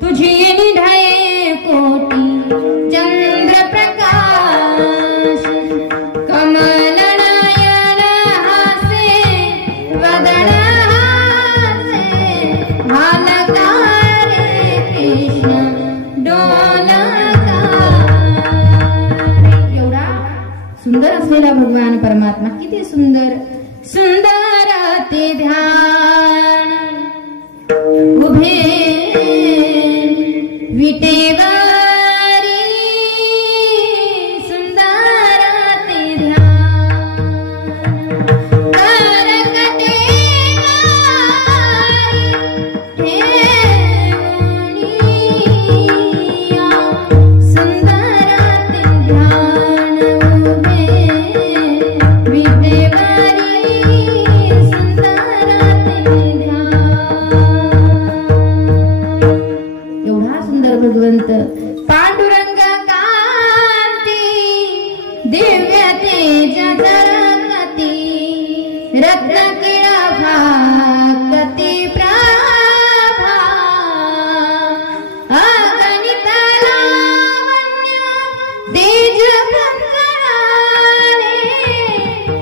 तुझी निढाये कोटी चंद्र प्रकाश, कमल नयन हासे वदन हासे, हालकारे कृष्ण डोलकारे. एवढा सुंदर असलेला भगवान परमात्मा किती सुंदर सुंदर ते ध्यान उभे विटेवरी, सुंदर ते ध्यान करकटे ठेवूनिया, सुंदर ते ध्यान उभे विटेवरी. भगवंत पांडुरंग कांती दिव्य तेज जरकती, रत्न किळभा कती प्रभा, अगणित लावण्य तेज कंकणाने,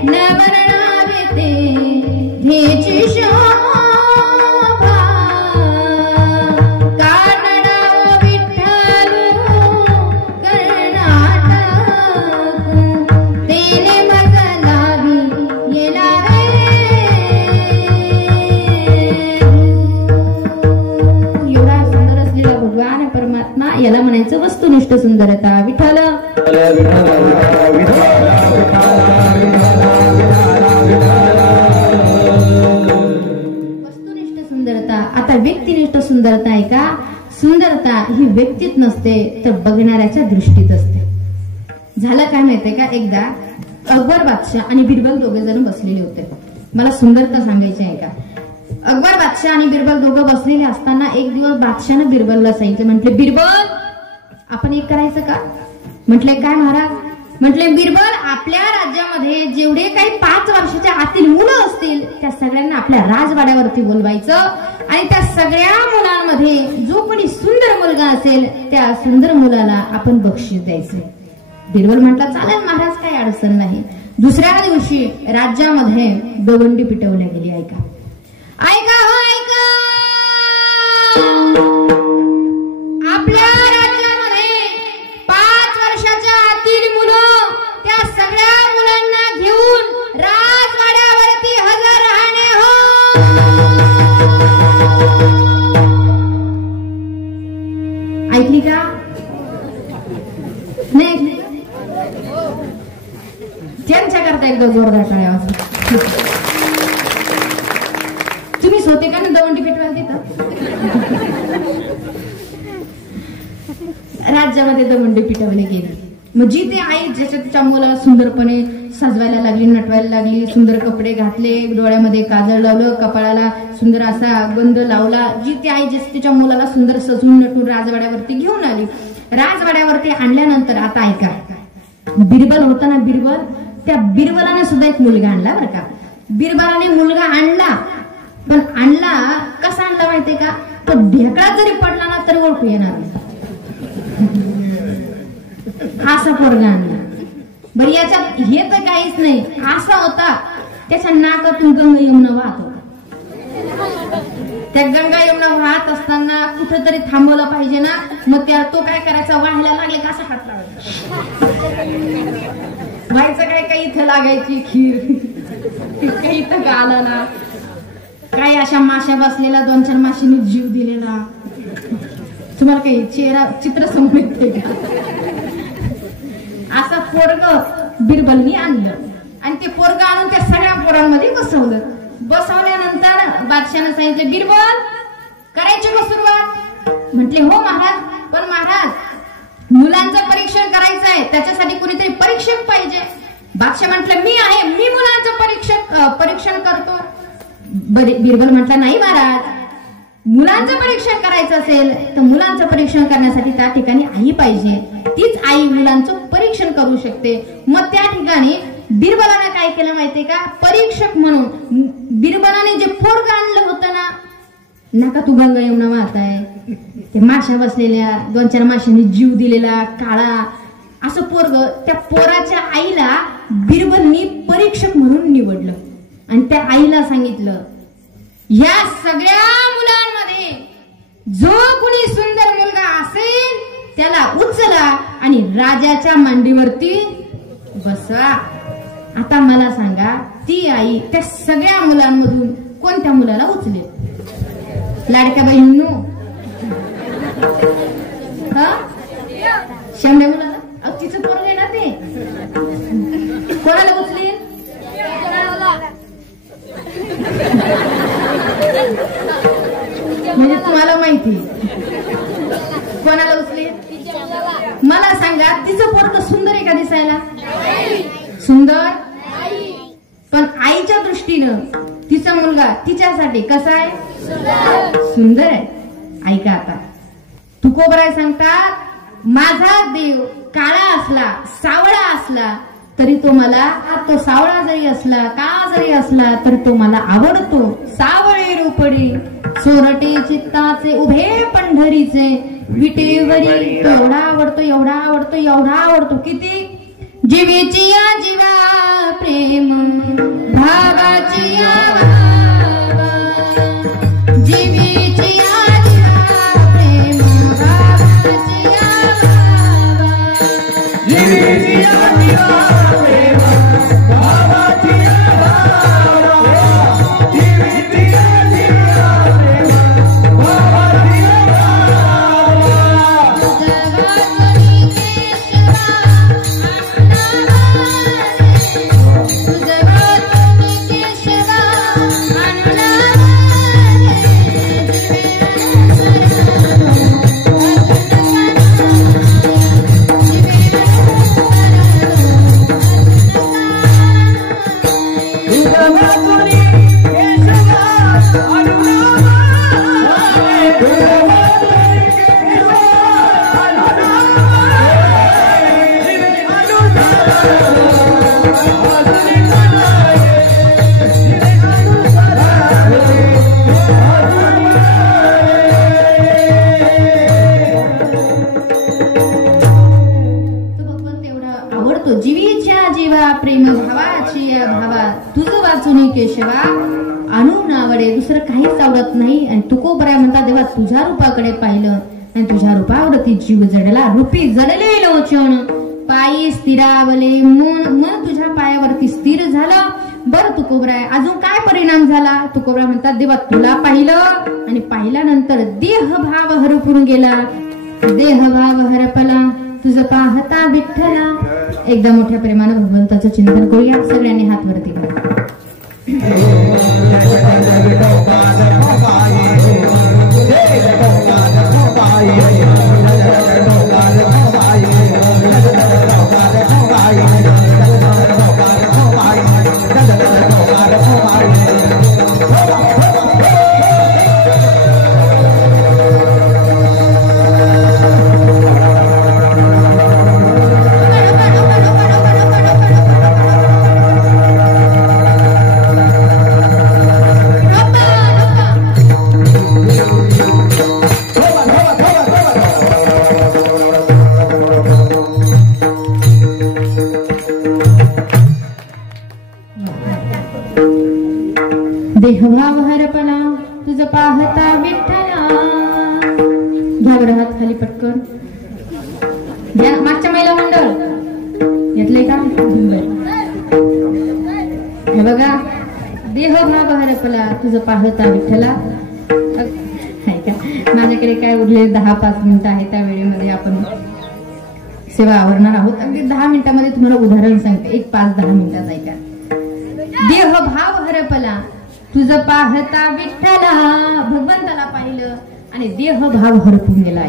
नवर्णावे ते धेची तेने वस्तुनिष्ठ सुंदरता विठ्ठल वस्तुनिष्ठ सुंदरता. आता व्यक्तिनिष्ठ सुंदरता आहे का? सुंदरता ही व्यक्तीत नसते तर बघणाऱ्याच्या दृष्टीत असते. झालं काय माहितीये का, एकदा अकबर बादशाह आणि बिरबल दोघे जण बसलेले होते. मला सुंदरता सांगायची आहे का. अकबर बादशाह आणि बिरबल दोघं बसलेले असताना एक दिवस बादशाहनं बिरबलला सांगितलं, म्हटले बिरबल आपण एक करायचं का? म्हटले काय महाराज? म्हटले बिरबल आपल्या राज्यामध्ये जेवढे काही 5 वर्षाच्या आतील मुलं असतील त्या सगळ्यांना आपल्या राजवाड्यावरती बोलवायचं आणि त्या सगळ्या मुलांमध्ये जो कोणी सुंदर मुलगा असेल त्या सुंदर मुलाला आपण बक्षीस द्यायचं. बिरबल म्हटला चालेल महाराज, काही अडचण नाही. दुसऱ्या दिवशी राज्यामध्ये दवंडी पिटवल्या गेली. ऐका ऐका हो ऐका, आपल्या राज्यामध्ये 5 वर्षाच्या आतील मुलं त्या सगळ्या मुलांना घेऊन राजवाड्यावरती हजर राहणे हो. ऐकली का? नाही त्यांच्या करता एकदा जोरदार टाळ्या वाजवा. तुम्ही होते का ना दवंडी पेटवायला तिथं? राज्यामध्ये दवंडी पिटवली गेली. मग जी ते आई ज्याच्या तिच्या मुलाला सुंदरपणे सजवायला लागली, नटवायला लागली, सुंदर कपडे घातले, डोळ्यामध्ये काजळ लावलं, कपाळाला सुंदर असा गंध लावला, जी ती आई ज्याच्या तिच्या मुलाला सुंदर सजवून नटून राजवाड्यावरती घेऊन आली. राजवाड्यावरती आणल्यानंतर आता ऐका, बिरबल होता ना बिरबल, त्या बिरबलाने सुद्धा एक मुलगा आणला बरं का. बिरबलाने मुलगा आणला, पण आणला कसा आणला माहितीये का? तो ढेकळा जरी पडला ना तरी ओळखू येणार नाही, असा पोरगा आणला. बरं याच्यात हे तर काहीच नाही, असा होता त्याच्या नाकातून गंगा यमुना वाहत होता. त्या गंगा यमुना वाहत असताना कुठेतरी थांबवलं पाहिजे ना, मग त्या तो काय करायचा, वाहायला लागले का असा हात लावायचा. व्हायचं काय, काही इथं लागायची खीर, काही इथं गालाला, काही अशा माश्या बसलेला, 2-4 माशीने जीव दिलेला. तुम्हाला काही चेहरा चित्र समोर येते का? असं पोरग बिरबलनी आणलं आणि ते पोरग आणून त्या सगळ्या पोरांमध्ये बसवलं. बसवल्यानंतर बादशाहने सांगितलं बिरबल करायची का सुरुवात? म्हटले हो महाराज, पण महाराज मुलांचं परीक्षण करायचं आहे, त्याच्यासाठी कुणीतरी परीक्षक पाहिजे. बादशाह म्हटलं मी आहे, मी मुलांचं परीक्षण करतो. बिरबल म्हटला नाही महाराज, मुलांचं परीक्षण करायचं असेल तर मुलांचं परीक्षण करण्यासाठी त्या ठिकाणी आई पाहिजे, तीच आई मुलांचं परीक्षण करू शकते. मग त्या ठिकाणी बिरबलाने काय केलं माहितीये का, परीक्षक म्हणून बिरबलाने जे पोरग आणलं होतं ना, नका तू गंगा यमुना वाहताय, ते माशा बसलेल्या, 2-4 माशांनी जीव दिलेला काळा असं पोरग, त्या पोराच्या आईला बिरबलनी परीक्षक म्हणून निवडलं आणि त्या आईला सांगितलं या सगळ्या मुलांमध्ये जो कुणी सुंदर मुलगा असेल त्याला उचला आणि राजाच्या मांडीवरती बसवा. आता मला सांगा, ती आई त्या सगळ्या मुलांमधून कोणत्या मुलाला उचलेल? लाडक्या बहिणींनो, शेंड्या मुलाला, तिचं पोरग आहे ना ते, कोणाला उचलेल? म्हणजे तुम्हाला माहिती कोणाला उचलेल? मला सांगा, तिचं पोरग सुंदर आहे का दिसायला? सुंदर, पण आईच्या दृष्टीनं तिचा मुलगा तिच्यासाठी कसा आहे? सुंदर आहे. ऐका आता, तुकोबराय सांगतात माझा देव काळा असला, सावळा असला तरी तो मला, तो सावळा जरी असला, काळा जरी असला तरी तो मला आवडतो. सावळे रूपडी सोरटे चित्ताचे, उभे पंढरीचे, विटेवरी तो एवढा आवडतो, एवढा आवडतो, एवढा आवडतो. किती? जीवेची या जीवा प्रेम भावाची या भावा, जीवेची या जीवा प्रेम भावाची या भावा, जीवेची या जीवा प्रेम भावाची या भावा, जीवेची या जीवा प्रेम भावाची या भावा. जगात केशवा आणू नावडे दुसरं काहीच आवडत नाही. आणि तुकोबऱ्या म्हणता देवा तुझ्या रूपाकडे पाहिलं आणि तुझ्या रूपावरती जीव जडला. रूपी जडले लोचन पायी स्थिरावले मन मन तुझ्या पायावरती स्थिर झालं. बरं तुकोबराय अजून काय परिणाम झाला? तुकोबरा म्हणतात देवा तुला पाहिलं आणि पाहिल्यानंतर देहभाव हरपून गेला. देहभाव हरपला तुझं पाहता विठ्ठला. एकदा मोठ्या प्रेमानं भगवंताचं चिंतन करूया. सगळ्यांनी हात वरती करा. देहभाव हरपला तुझं पाहता विठ्ठला. घ्या बरं हात खाली पटकन. घ्या मागच्या महिला मंडळ घेतले का? हे बघा देहभाव हरपला तुझं पाहता विठ्ठला. माझ्याकडे काय उरले 10-5 मिनिटं आहे. त्या वेळेमध्ये आपण सेवा आवरणार आहोत. अगदी 10 मिनिटांमध्ये तुम्हाला उदाहरण सांगते. एक 5-10 मिनिटात ऐका. देहभाव हरपला तुझं पाहता विठ्ठला. भगवंताला पाहिलं आणि देहभाव हरपून गेला.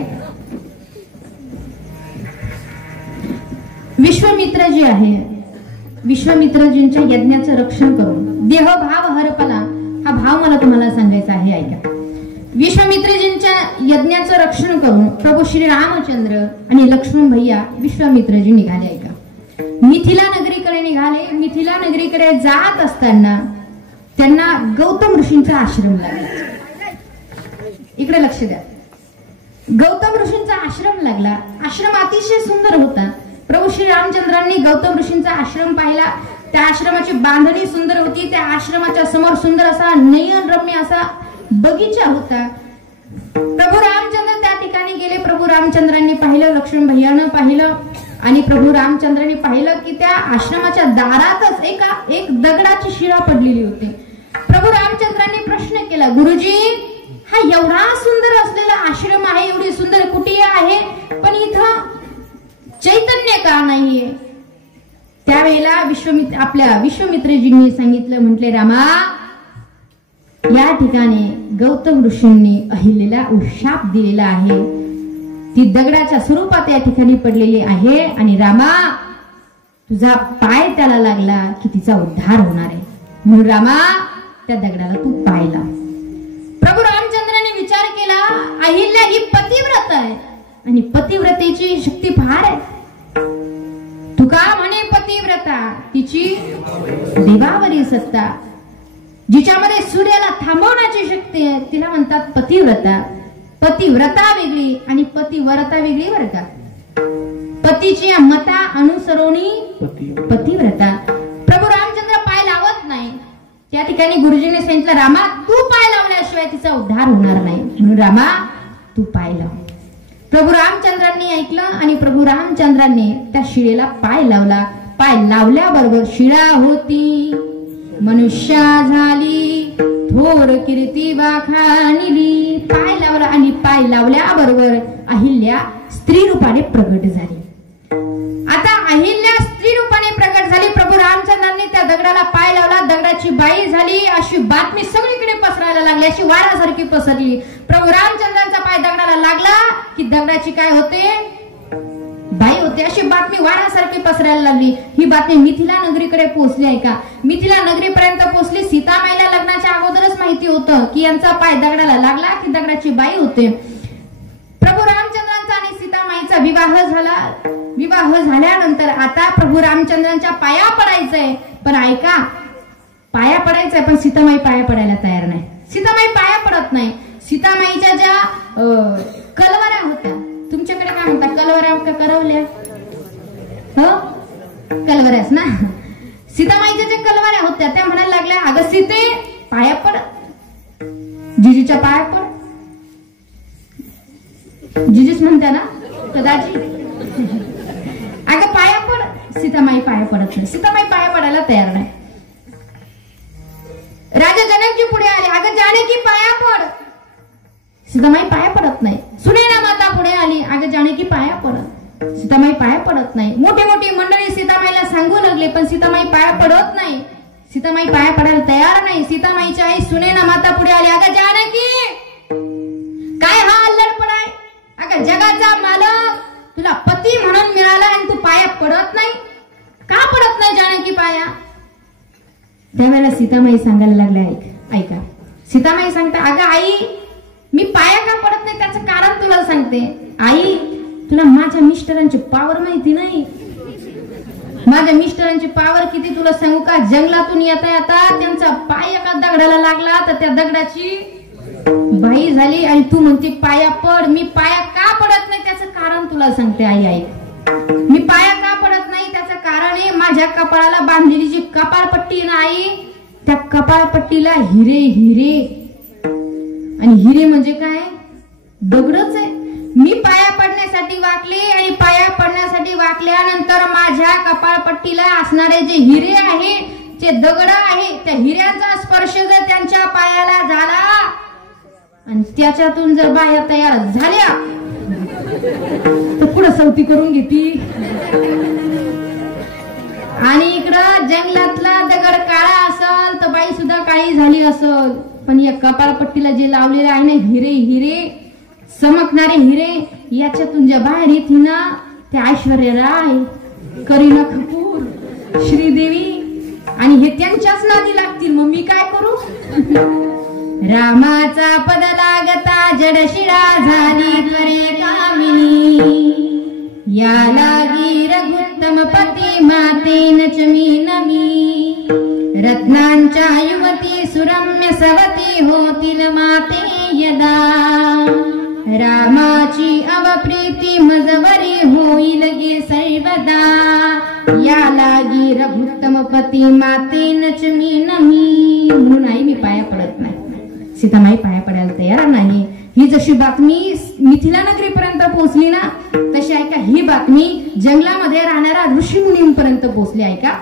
विश्वामित्र जी आहे विश्वामित्रजींच्या यज्ञाचं रक्षण करून देहभाव हरपला हा भाव मला तुम्हाला सांगायचा आहे. ऐका. विश्वामित्रजींच्या यज्ञाचं रक्षण करून प्रभू श्री रामचंद्र आणि लक्ष्मण भैया विश्वामित्रजी निघाले. ऐका. मिथिला नगरीकडे निघाले. मिथिला नगरीकडे जात असताना त्यांना गौतम ऋषींचा आश्रम लागला. इकडे लक्ष द्या. गौतम ऋषींचा आश्रम लागला. आश्रम अतिशय सुंदर होता. प्रभू श्री रामचंद्रांनी गौतम ऋषींचा आश्रम पाहिला. त्या आश्रमाची बांधणी सुंदर होती. त्या आश्रमाच्या समोर सुंदर असा नयनरम्य असा बगीचा होता. प्रभू रामचंद्र त्या ठिकाणी गेले. प्रभू रामचंद्रांनी पाहिलं, लक्ष्मण भैयानं पाहिलं आणि प्रभू रामचंद्रांनी पाहिलं की त्या आश्रमाच्या दारातच एक दगडाची शिळा पडलेली होती. प्रभू रामचंद्रांनी प्रश्न केला, गुरुजी हा एवढा सुंदर असलेला आश्रम आहे, एवढी सुंदर कुटिया आहे, पण इथं चैतन्य का नाहीये? त्यावेळेला आपल्या विश्वामित्रजींनी सांगितलं, म्हटले रामा या ठिकाणी गौतम ऋषींनी अहिल्याला शाप दिलेला आहे. ती दगडाच्या स्वरूपात या ठिकाणी पडलेली आहे आणि रामा तुझा पाय त्याला लागला की तिचा उद्धार होणार आहे. म्हणून रामा त्या दगडाला तू पाय लाव. प्रभू रामचंद्रांनी विचार केला, अहिल्या ही पतिव्रत आहे आणि पतिव्रतेची शक्ती फार आहे. तुका म्हणे पतिव्रता, तिची देवावरील सत्ता, जिच्यामध्ये सूर्याला थांबवण्याची शक्ती आहे तिला म्हणतात पतिव्रता. पतिव्रता वेगळी आणि पतिव्रता वेगळी बरं का. पतीची मता अनुसरोनी पतिव्रता. प्रभू रामचंद्र पाय लावत नाही. त्या ठिकाणी गुरुजीने सांगितलं, रामा तू पाय लावल्याशिवाय तिचा उद्धार होणार नाही, म्हणून रामा तू पाय लाव. प्रभू रामचंद्रांनी ऐकलं आणि प्रभू रामचंद्रांनी त्या शिळेला पाय लावला. पाय लावल्याबरोबर शिळा होती मनुष्या झाली, थोर कीर्ती वाखाणिली. पाय लावला आणि पाय लावल्याबरोबर अहिल्या स्त्री रूपाने प्रगट झाली. आता अहिल्या स्त्री रूपाने प्रगट झाली. प्रभू रामचंद्रांनी त्या दगडाला पाय लावला, दगडाची बाई झाली. अशी बातमी सगळीकडे पसरायला लागली, अशी वारासारखी पसरली. प्रभू रामचंद्रांचा पाय दगडाला लागला की दगडाची काय होते? बाई होते. होते, अशी बातमी वाढासारखी पसरायला लागली. ही बातमी मिथिला नगरीकडे पोहोचली आहे का? मिथिला नगरीपर्यंत पोहोचली. सीतामाईला लग्नाच्या अगोदरच माहिती होतं की यांचा पाय दगडाला लागला की दगडाची बाई होते. प्रभू रामचंद्रांचा आणि सीतामाईचा विवाह झाला. विवाह झाल्यानंतर आता प्रभू रामचंद्रांच्या पाया पडायचंय. पण ऐका, पाया पडायचंय पण सीतामाई पाया पडायला तयार नाही. सीतामाई पाया पडत नाही. सीतामाईच्या ज्या कलवऱ्या होत्या, तुमच्याकडे काय म्हणतात, कलवऱ्या का करवल्या? हो, कलवऱ्याच ना. सीतामाईच्या ज्या कलवऱ्या होत्या त्या म्हणायला लागल्या, अगं सीते पाया पड, जिजीच्या पाया पड. जिजीच म्हणत्या ना कदाची, अगं पाया पड. सीतामाई पाया पडत नाही. सीतामाई पाया पडायला तयार नाही. राजा जनकजी पुढे आले, अगं जानकी पाया पड. सीतामाई पाया पडत नाही. सुनैना माता पुढे आली, अगं जानकी पाया पड. सीतामाई पाया पडत नाही. मोठी मोठी मंडळी सीतामाईला सांगू लागले पण सीतामाई पाया पडत नाही. सीतामाई पाया पडायला तयार नाही. सीतामाईची आई सुनैना माता पुढे आली, अगं जानकी काय हा अल्लडपणा आहे? अगं जगाचा मालक तुला पती म्हणून मिळाला आणि तू पाया पडत नाही. का पडत नाही जानकी पाया? त्यावेळेला सीतामाई सांगायला लागल्या, ऐका. सीतामाई सांगते, अगं आई मी पाया का पडत नाही त्याचं कारण तुला सांगते. आई तुला माझ्या मिस्टरांची पावर माहिती नाही. माझ्या मिस्टरांची पावर किती तुला सांगू का? जंगलातून येता येता त्यांचा पाय एका दगडाला लागला तर त्या दगडाची बाई झाली आणि तू म्हणते पाया पड. मी पाया का पडत नाही त्याचं कारण तुला सांगते आई. ऐक, मी पाया का पडत नाही त्याचं कारण आहे माझ्या कपाळाला बांधलेली जी कपाळपट्टी नाही, त्या कपाळपट्टीला हिरे हिरे, आणि हिरे म्हणजे काय? दगडच आहे. मी पाया पडण्यासाठी वाकले आणि पाया पडण्यासाठी वाकल्यानंतर माझ्या कपाळपट्टीला असणारे जे हिरे आहे, जे दगड आहे, त्या हिऱ्यांचा स्पर्श जर त्यांच्या पायाला झाला आणि त्याच्यातून जर बाया तयार झाल्या तर पुढे सवती करून घेती. आणि इकडं जंगलातला दगड काळा असल तर बाई सुद्धा काळी झाली असल. पण या कपाळपट्टीला जे लावलेले आहे ना हिरे हिरे, चमकणारे हिरे, याच्यातून ज्या बाहेर येते ना त्या ऐश्वर्या राय, करीना कपूर, श्रीदेवी, आणि हे त्यांच्याच नादी लागतील. मग मी काय करू? रामाचा पद लागता जडशिळा झाली त्वरे कामिनी, या लागी रघुत्तम पती मातेन च मी नमी, रत्नांच्या युवती सुरम्य सवती होतील माते यदा, रामाची अवप्रीती मजवरी होईल गे सर्वदा, या लागी रघुत्तम पती मातेन च मी नमी. म्हणून आई मी पाया पडत नाही. सीतामाई पाया पडायला तयार नाही. ही जशी बातमी मिथिला नगरीपर्यंत पोहोचली ना, तशी ऐका ही बातमी जंगलामध्ये राहणाऱ्या ऋषीमुनींपर्यंत पोहोचली. ऐका,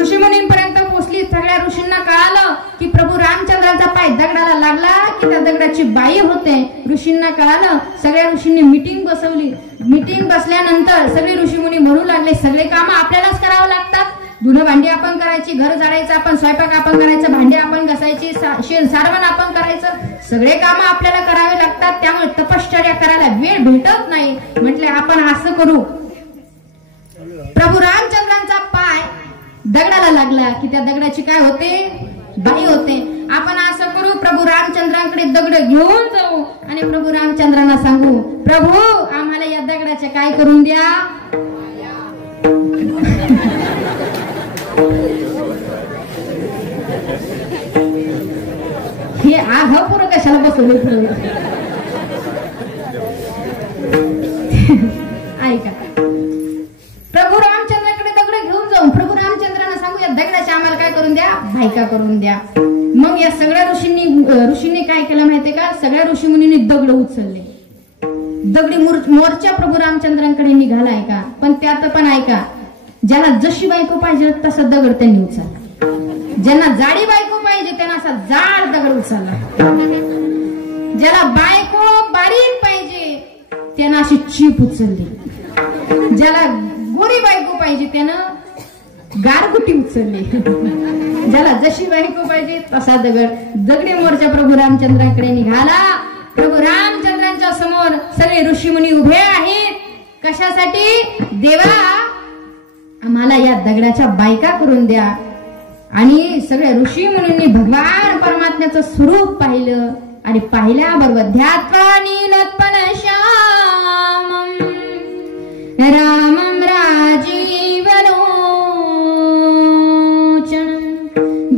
ऋषीमुनींपर्यंत पोहोचली. सगळ्या ऋषींना कळालं की प्रभू रामचंद्रांचा पाय दगडाला लागला की त्या दगडाची बाई होते. ऋषींना कळालं. सगळ्या ऋषींनी मीटिंग बसवली. मीटिंग बसल्यानंतर सगळे ऋषीमुनी म्हणू लागले, सगळे काम आपल्यालाच करावं लागतात. धुणं भांडी आपण करायची, घर झाडायचं आपण, स्वयंपाक आपण करायचं, भांडी आपण घासायची, सारवण आपण करायचं, सगळे काम आपल्याला करावे लागतात. त्यामुळे तपश्चर्या करायला वेळ भेटत नाही. म्हटले आपण असं करू, प्रभू रामचंद्रांचा पाय दगडाला लागला की त्या दगडाची काय होते? बाई होते. आपण असं करू, प्रभू रामचंद्रांकडे दगड घेऊन जाऊ आणि प्रभू रामचंद्रांना सांगू, प्रभू आम्हाला या दगडाचे काय करून द्या. हे हा पुरं कशाला बसवलं? ऐका, प्रभू रामचंद्राकडे दगड घेऊन जाऊन प्रभू रामचंद्रांना सांगू या दगडाची आम्हाला काय करून द्या, बायका करून द्या. मग या सगळ्या ऋषींनी काय केलं माहितीये का? सगळ्या ऋषीमुनींनी दगड उचलले. दगडी मोर्चा प्रभू रामचंद्रांकडे निघाला. ऐका, पण त्यात पण ऐका, ज्याला जशी बायको पाहिजे तसा दगड त्यांनी उचलला. ज्यांना जाडी बायको पाहिजे त्यांना असा जाड दगड उचलला. ज्याला बायको बारीक पाहिजे त्यांना अशी चीप उचलली. ज्याला गोरी बायको पाहिजे त्यानं गारगुटी उचलली. ज्याला जशी बायको पाहिजे तसा दगडी मोर्चा प्रभू रामचंद्रांकडे निघाला. प्रभू रामचंद्रांच्या समोर सगळे ऋषीमुनी उभे आहेत कशासाठी? देवा आम्हाला या दगडाच्या बायका करून द्या. आणि सगळ्या ऋषी मुनींनी भगवान परमात्म्याचं स्वरूप पाहिलं आणि पाहिल्याबरोबर ध्यात्वा नीलोत्पल श्यामं रामं राजीवलोचनं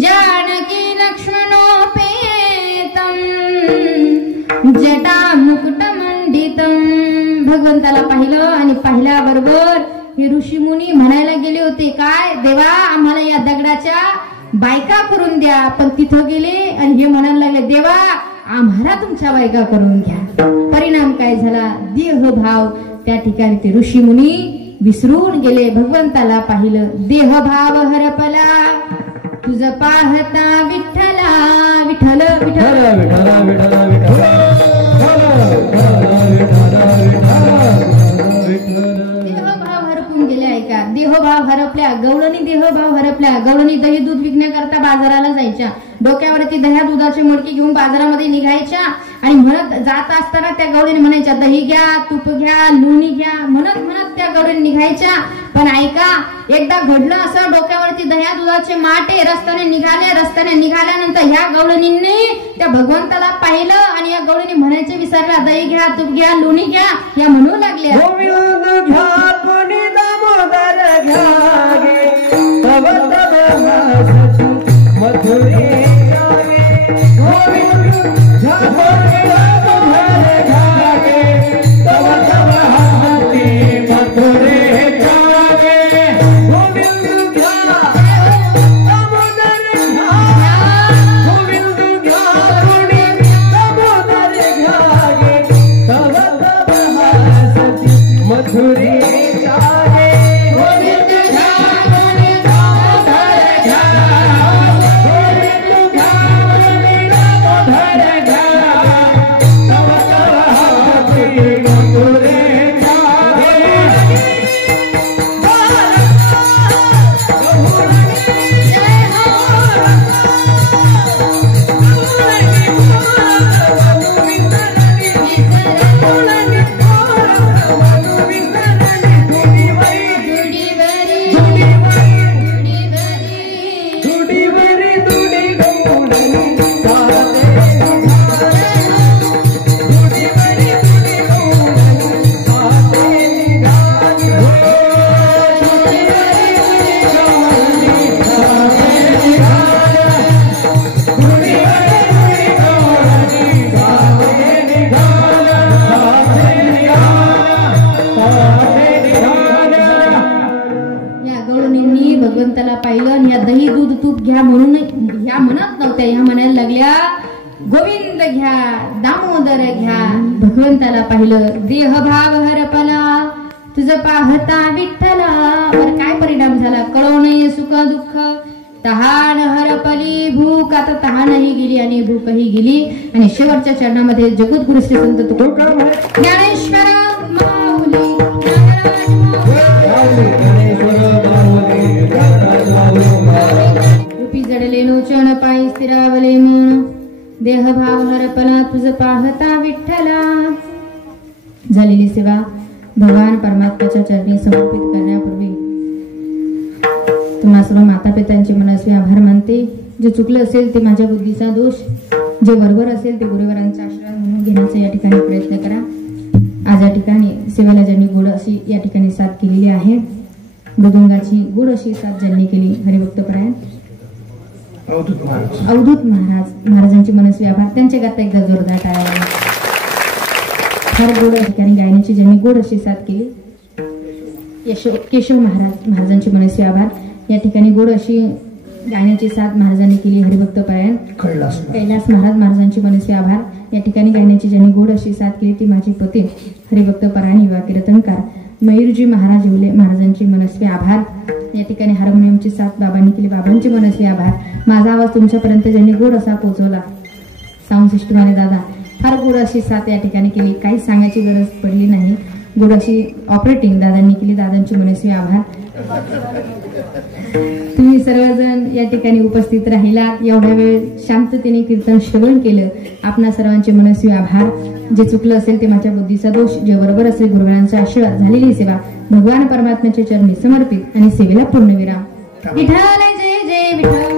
जानकी लक्ष्मणोपेतं जटामुकुटमंडितं. भगवंताला पाहिलं आणि पाहिल्याबरोबर हे ऋषी मुनी म्हणायला गेले होते काय? देवा आम्हाला या दगडाच्या बायका करून द्या. पण तिथं गेले आणि हे म्हणायला लागले देवा आम्हाला तुमच्या बायका करून घ्या. परिणाम काय झाला? देहभाव. त्या ठिकाणी ते ऋषी मुनी विसरून गेले. भगवंताला पाहिलं. देहभाव हरपला तुझ पाहता विठ्ठला. विठ्ठल विठ्ठल देहभाव हरपून गेले आहे का? देहभाव हरपल्या. गवळणी देहभाव हरपल्या. गवळणी दही दूध विकण्याकरता बाजाराला जायच्या. डोक्यावरती दह्या दुधाची मडकी घेऊन बाजारामध्ये निघायच्या आणि म्हणत जात असताना त्या गवळीने म्हणायच्या दही घ्या, तूप घ्या, लोणी घ्या म्हणत म्हणत त्या गवळीने निघायच्या. पण ऐका, एकदा घडलं असं, डोक्यावरती दह्या दुधाचे माटे रस्त्याने निघाले. रस्त्याने निघाल्यानंतर ह्या गवळणींनी त्या भगवंताला पाहिलं आणि या गवळीने म्हणायचे विसरला दही घ्या, तूप घ्या, लोणी घ्या या म्हणू लागल्या. भगवंताला पाहिलं आणि या दही दूध तूप घ्या म्हणून ह्या म्हणत नव्हत्या. ह्या म्हणायला लागल्या गोविंद घ्या, दामोदर घ्या. भगवंताला पाहिलं. देहभाव हरपला तुझं पाहता विठ्ठला. वर काय परिणाम झाला? कळवणे सुख दुःख तहान हरपली. भूक आता तहानही गेली आणि भूकही गेली. आणि शेवटच्या चरणामध्ये जगद्गुरु श्री संत ज्ञानेश्वर माऊली रूपी जडले लोचन पायी स्थिरावले मन. देहभाव हरपला तुझ पाहता विठ्ठला. झालेली सेवा भगवान परमात्म्याच्या चरणी समर्पित करण्यापूर्वी तुम्हा सर्व माता पित्यांचे मनस्वी आभार मानते. जे चुकलं असेल ते माझ्या बुद्धीचा दोष, जे बरोबर असेल ते गुरुवरांचा आशीर्वाद म्हणून घेण्याचा या ठिकाणी प्रयत्न करा. आज या ठिकाणी सेवेला ज्यांनी गोड अशी या ठिकाणी साथ केलेली आहे, मृदुंगाची गोड अशी साथ ज्यांनी केली, हरिभक्तपरायण अवधूत महाराजांची मनस्वी आभार. त्यांच्या गाता एकदा जोरदार टाळ्या. फार गोड या ठिकाणी गायनाची ज्यांनी गोड अशी साथ केली, केशव महाराजांची मनस्वी आभार. या ठिकाणी गोड अशी गायनाची साथ महाराजांनी केली, हरिभक्तपरायण कैलास महाराजांची मनस्वी आभार. या ठिकाणी गायनाची ज्यांनी गोड अशी साथ केली ती माझी पती हरिभक्तपरायण युवा कीर्तनकार मयूरजी महाराज येवले महाराजांची मनस्वी आभार. या ठिकाणी हार्मोनियमची साथ बाबांनी केली, बाबांची मनस्वी आभार. माझा आवाज तुमच्यापर्यंत ज्यांनी गोड असा पोहोचवला साऊंड सिस्टम आणि दादा फार गोड अशी साथ या ठिकाणी केली. काही सांगायची गरज पडली नाही. गोड अशी ऑपरेटिंग दादांनी केली. दादांचे मनस्वी आभार. तुम्ही सर्वजण या ठिकाणी उपस्थित राहिलात, एवढ्या वेळ शांततेने कीर्तन श्रवण केलं. आपणा सर्वांचे मनस्वी आभार. जे चुकलं असेल ते माझ्या बुद्धीचा दोष, जे बरोबर असेल गुरुगणांचा आशीर्वाद, झालेली सेवा भगवान परमात्म्याच्या चरणी समर्पित आणि सेवेला पूर्णविराम. विठ्ठल जय जय विठ्ठल.